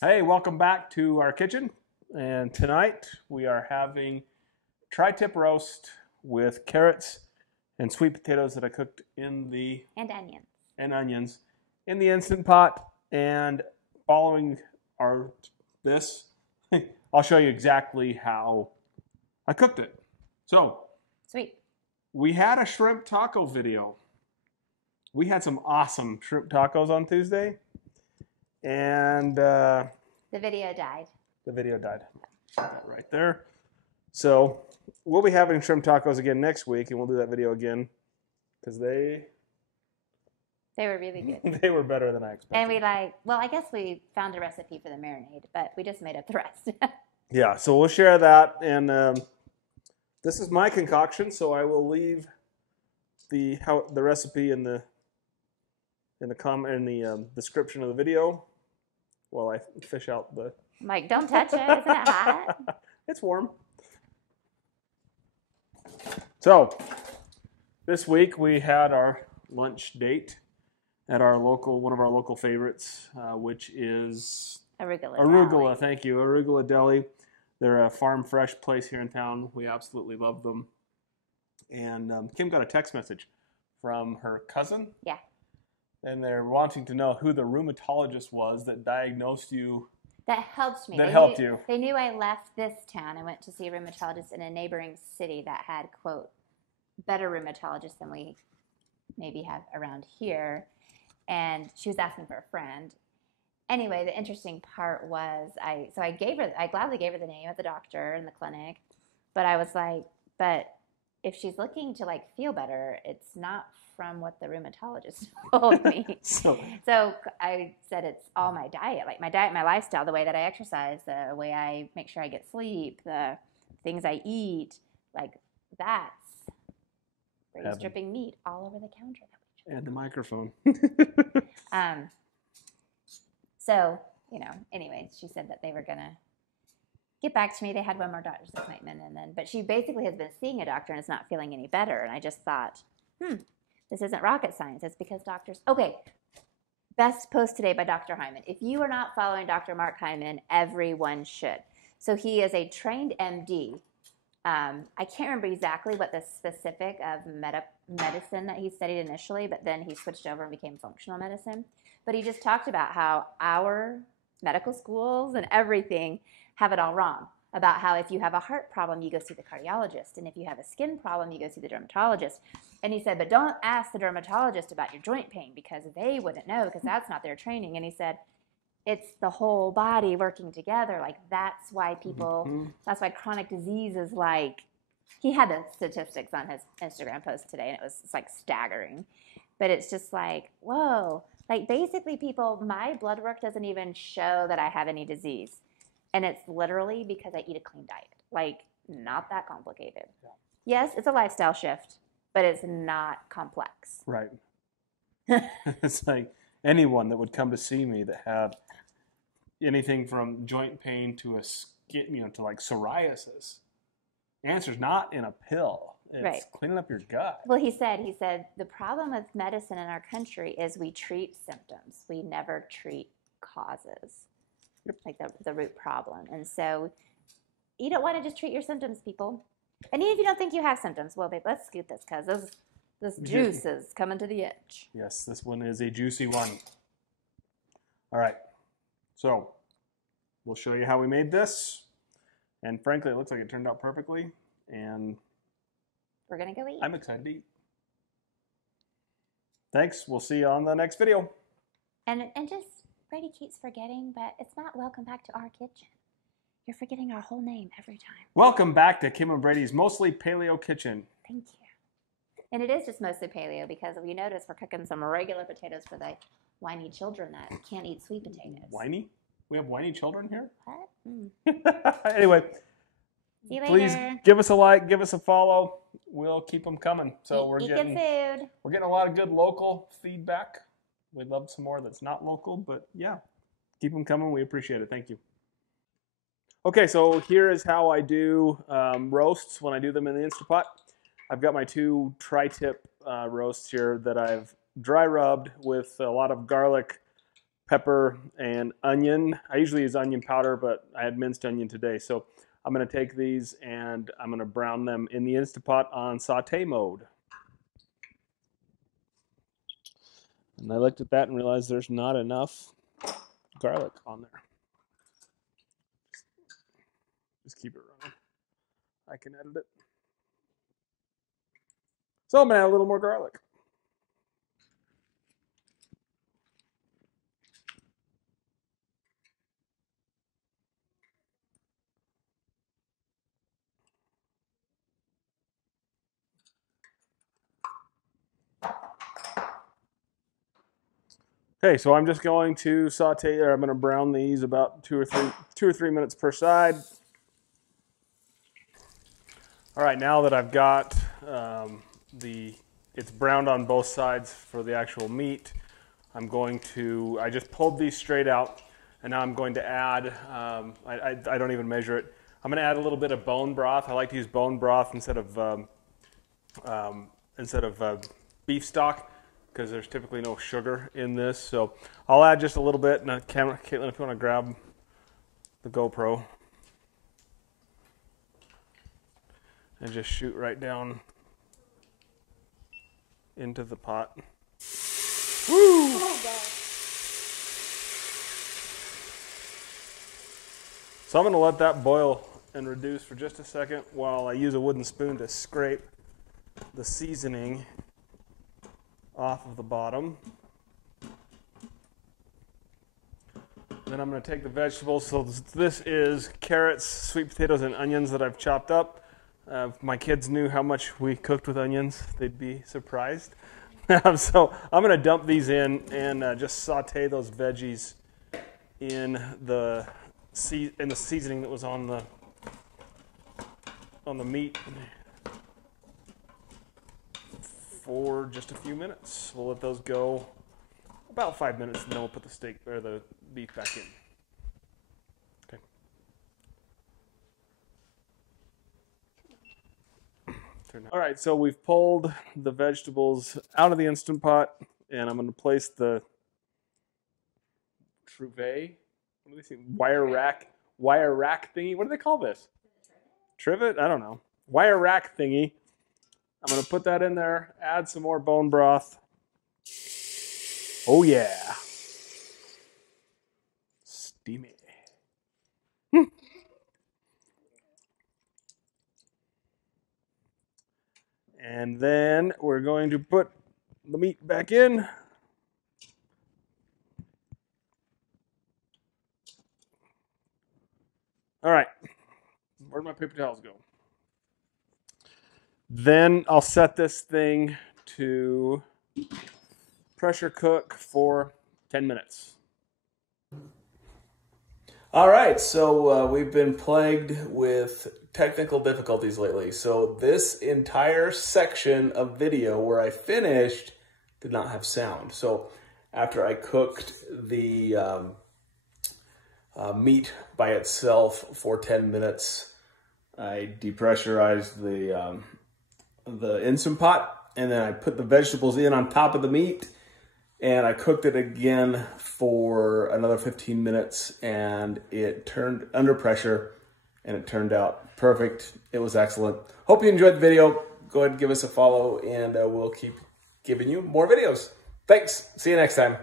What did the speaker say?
Hey, welcome back to our kitchen. And tonight we are having tri-tip roast with carrots and sweet potatoes that I cooked in the And onions. and onions in the Instant Pot. And following our this, I'll show you exactly how I cooked it. So Sweet. we had a shrimp taco video. We had some awesome shrimp tacos on Tuesday, and The video died. the video died. That right there. So we'll be having shrimp tacos again next week, and we'll do that video again because They were really good. they were better than I expected. And I guess we found a recipe for the marinade, but we just made up the rest. Yeah, so we'll share that, and this is my concoction, so I will leave the recipe in the description of the video while I fish out the. I'm like, don't touch it. Isn't it hot? It's warm. So this week we had our lunch date at one of our local favorites, which is Arugula. Arugula. Deli. Thank you, Arugula Deli. They're a farm fresh place here in town. We absolutely love them. And Kim got a text message from her cousin. Yeah. And they're wanting to know who the rheumatologist was that diagnosed you. That helped me. That helped you. They knew I left this town and went to see a rheumatologist in a neighboring city that had, quote, better rheumatologists than we maybe have around here. And she was asking for a friend. Anyway, the interesting part was I gladly gave her the name of the doctor in the clinic, but I was like, but if she's looking to feel better, it's not from what the rheumatologist told me. So I said it's all my diet, my lifestyle, the way that I exercise, the way I make sure I get sleep, the things I eat, that's where he's dripping meat all over the counter. And the microphone. So, anyway, she said that they were going to get back to me. They had one more doctor's appointment, but she basically has been seeing a doctor and is not feeling any better. And I just thought, this isn't rocket science. It's because doctors. Okay, best post today by Dr. Hyman. If you are not following Dr. Mark Hyman, everyone should. So he is a trained MD. I can't remember exactly what the specific of medicine that he studied initially, but then he switched over and became functional medicine. But he just talked about how our medical schools and everything have it all wrong. About how if you have a heart problem, you go see the cardiologist. And if you have a skin problem, you go see the dermatologist. And he said, but don't ask the dermatologist about your joint pain because they wouldn't know because that's not their training. And he said, it's the whole body working together. That's why that's why chronic disease is he had the statistics on his Instagram post today, and it's staggering. But it's just whoa. Basically, people, my blood work doesn't even show that I have any disease. And it's literally because I eat a clean diet. Not that complicated. Yeah. Yes, it's a lifestyle shift, but it's not complex. Right. It's anyone that would come to see me that had anything from joint pain to a skin, to psoriasis. The answer's not in a pill. It's cleaning up your gut. Well, he said the problem with medicine in our country is we treat symptoms. We never treat causes, the root problem. And so you don't want to just treat your symptoms, people. And even if you don't think you have symptoms, well, babe, let's scoot this because this juice is coming to the edge. Yes, this one is a juicy one. All right. So we'll show you how we made this. And frankly, it looks like it turned out perfectly. And we're going to go eat. I'm excited to eat. Thanks. We'll see you on the next video. And just, Brady keeps forgetting, but it's not welcome back to our kitchen. You're forgetting our whole name every time. Welcome back to Kim and Brady's Mostly Paleo Kitchen. Thank you. And it is just mostly paleo because we notice we're cooking some regular potatoes for the whiny children that can't eat sweet potatoes. Whiny? We have whiny children here? What? Anyway, see you later. Please give us a like, give us a follow. We'll keep them coming. So Eat good food. We're getting a lot of good local feedback. We'd love some more that's not local, but yeah, keep them coming. We appreciate it. Thank you. Okay, so here is how I do roasts when I do them in the Instant Pot. I've got my two tri-tip roasts here that I've dry rubbed with a lot of garlic, pepper and onion. I usually use onion powder, but I had minced onion today. So I'm going to take these and I'm going to brown them in the Instant Pot on saute mode. And I looked at that and realized there's not enough garlic on there. Just keep it running. I can edit it. So I'm going to add a little more garlic. Okay, so I'm just going to saute, or I'm going to brown these about two or three minutes per side. All right, now that I've got it's browned on both sides for the actual meat, I just pulled these straight out, and now I'm going to add, I don't even measure it, I'm going to add a little bit of bone broth. I like to use bone broth instead of beef stock, because there's typically no sugar in this. So I'll add just a little bit. And Caitlin, if you want to grab the GoPro and just shoot right down into the pot. Woo! Oh, God. So I'm going to let that boil and reduce for just a second while I use a wooden spoon to scrape the seasoning off of the bottom. And then I'm going to take the vegetables. So this is carrots, sweet potatoes, and onions that I've chopped up. If my kids knew how much we cooked with onions, they'd be surprised. So I'm going to dump these in and just saute those veggies in the seasoning that was on the meat for just a few minutes. We'll let those go about 5 minutes, and then we'll put the steak or the beef back in. Okay. All right, so we've pulled the vegetables out of the Instant Pot, and I'm going to place the Trouvé, what do they say? Wire rack thingy. What do they call this? Trivet? I don't know. Wire rack thingy. I'm going to put that in there, add some more bone broth. Oh, yeah. Steamy. And then we're going to put the meat back in. All right. Where'd my paper towels go? Then I'll set this thing to pressure cook for 10 minutes. All right, so we've been plagued with technical difficulties lately. So this entire section of video where I finished did not have sound. So after I cooked the meat by itself for 10 minutes, I depressurized the Instant Pot, and then I put the vegetables in on top of the meat, and I cooked it again for another 15 minutes, and it turned under pressure, and it turned out perfect. It was excellent. Hope you enjoyed the video. Go ahead and give us a follow, and we'll keep giving you more videos. Thanks. See you next time.